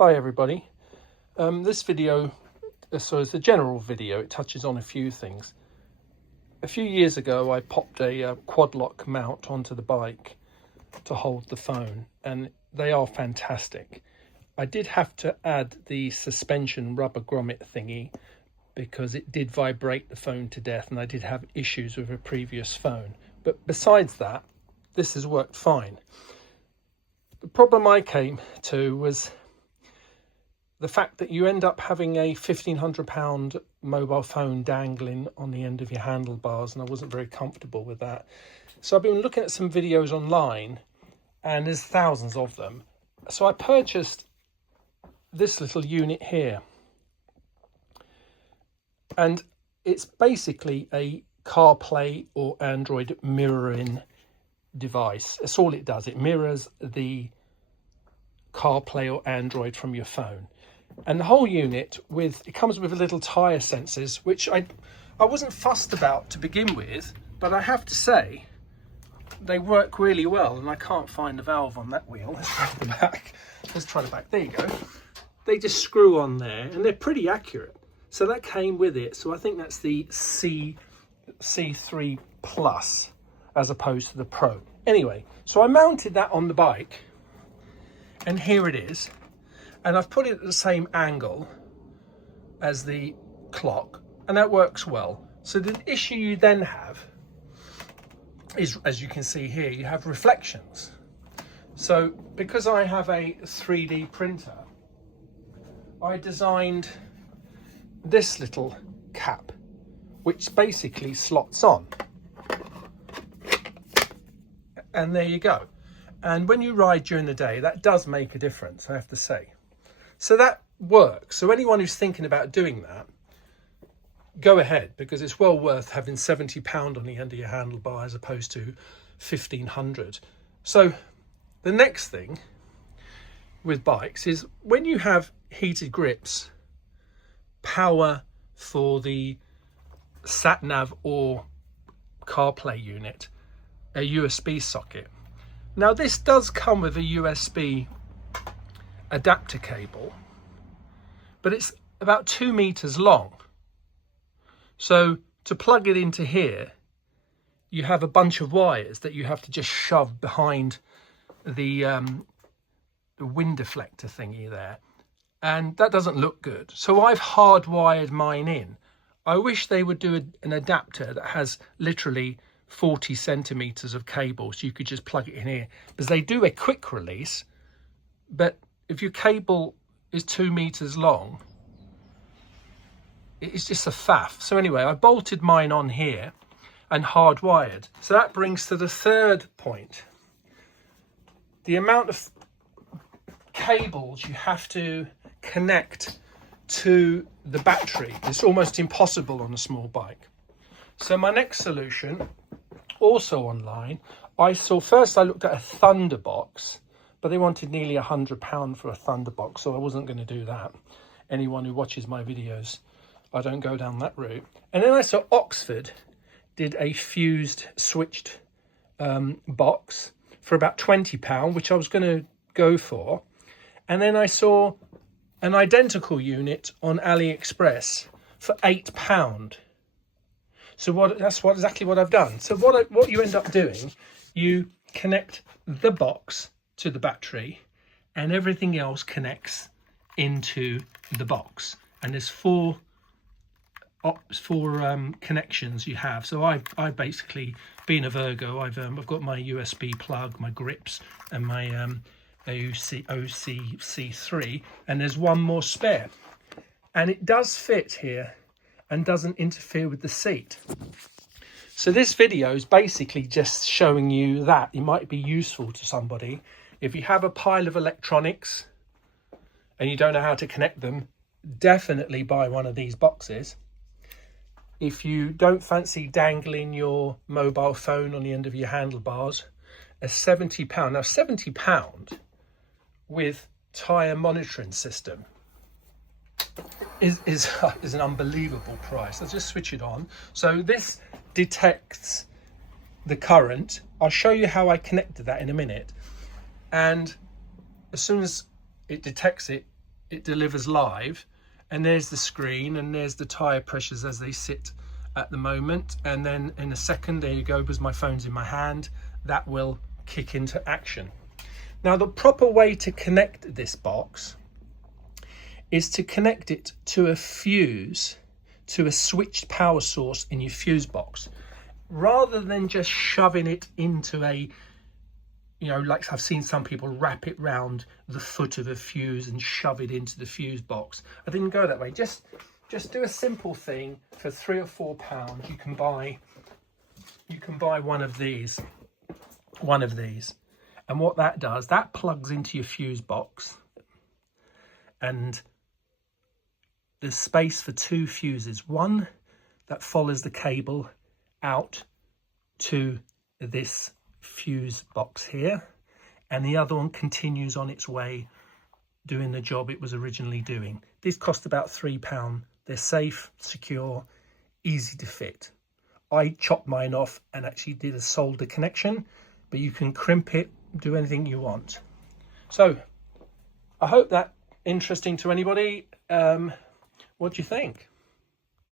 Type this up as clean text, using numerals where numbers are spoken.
Hi everybody. This video, it's a general video. It touches on a few things. A few years ago I popped a quad lock mount onto the bike to hold the phone, and they are fantastic. I did have to add the suspension rubber grommet thingy because it did vibrate the phone to death, and I did have issues with a previous phone. But besides that, this has worked fine. The problem I came to was the fact that you end up having a £1,500 mobile phone dangling on the end of your handlebars, and I wasn't very comfortable with that. So I've been looking at some videos online, and there's thousands of them. So I purchased this little unit here, and it's basically a CarPlay or Android mirroring device. That's all it does. It mirrors the CarPlay or Android from your phone. And the whole unit, it comes with little tyre sensors, which I wasn't fussed about to begin with, but I have to say they work really well. And I can't find the valve on that wheel. Let's try the back. Let's try the back. There you go. They just screw on there, and they're pretty accurate. So that came with it. So I think that's the C3 Plus as opposed to the Pro. Anyway, so I mounted that on the bike, and here it is. And I've put it at the same angle as the clock, and that works well. So the issue you then have is, as you can see here, you have reflections. So because I have a 3D printer, I designed this little cap, which basically slots on. And there you go. And when you ride during the day, that does make a difference, I have to say. So that works. So anyone who's thinking about doing that, go ahead, because it's well worth having £70 on the end of your handlebar as opposed to 1,500. So the next thing with bikes is when you have heated grips, power for the sat nav or CarPlay unit, a USB socket. Now this does come with a USB adapter cable, but it's about 2 meters long. So to plug it into here, you have a bunch of wires that you have to just shove behind the wind deflector thingy there, and that doesn't look good. So I've hardwired mine in. I wish they would do an adapter that has literally 40 centimeters of cable, so you could just plug it in here, because they do a quick release, but if your cable is 2 meters long, it's just a faff. So anyway, I bolted mine on here and hardwired. So that brings to the third point. The amount of cables you have to connect to the battery is almost impossible on a small bike. So my next solution, also online, I looked at a Thunderbox, but they wanted nearly £100 for a Thunderbox, so I wasn't going to do that. Anyone who watches my videos, I don't go down that route. And then I saw Oxford did a fused switched box for about £20, which I was going to go for. And then I saw an identical unit on AliExpress for £8. So that's exactly what I've done. So what you end up doing, you connect the box to the battery, and everything else connects into the box. And there's four connections you have. So I basically, being a Virgo, I've got my USB plug, my grips, and my Aoocci C3, and there's one more spare. And it does fit here and doesn't interfere with the seat. So this video is basically just showing you that it might be useful to somebody. If you have a pile of electronics and you don't know how to connect them, definitely buy one of these boxes. If you don't fancy dangling your mobile phone on the end of your handlebars, a £70. Now £70 with tyre monitoring system is an unbelievable price. I'll just switch it on. So this detects the current. I'll show you how I connected that in a minute. And as soon as it detects it, it delivers live, and there's the screen and there's the tire pressures as they sit at the moment, and then in a second, there you go, because my phone's in my hand, that will kick into action. Now the proper way to connect this box is to connect it to a fuse, to a switched power source in your fuse box, rather than just shoving it into a, you know, like I've seen some people wrap it round the foot of a fuse and shove it into the fuse box. I didn't go that way. Just do a simple thing for £3 or £4. You can buy one of these, and what that does, that plugs into your fuse box, and there's space for 2 fuses, one that follows the cable out to this fuse box here, and the other one continues on its way doing the job it was originally doing. These cost about £3. They're safe, secure, easy to fit. I chopped mine off and actually did a solder connection, but you can crimp it, do anything you want. So I hope that interesting to anybody. What do you think?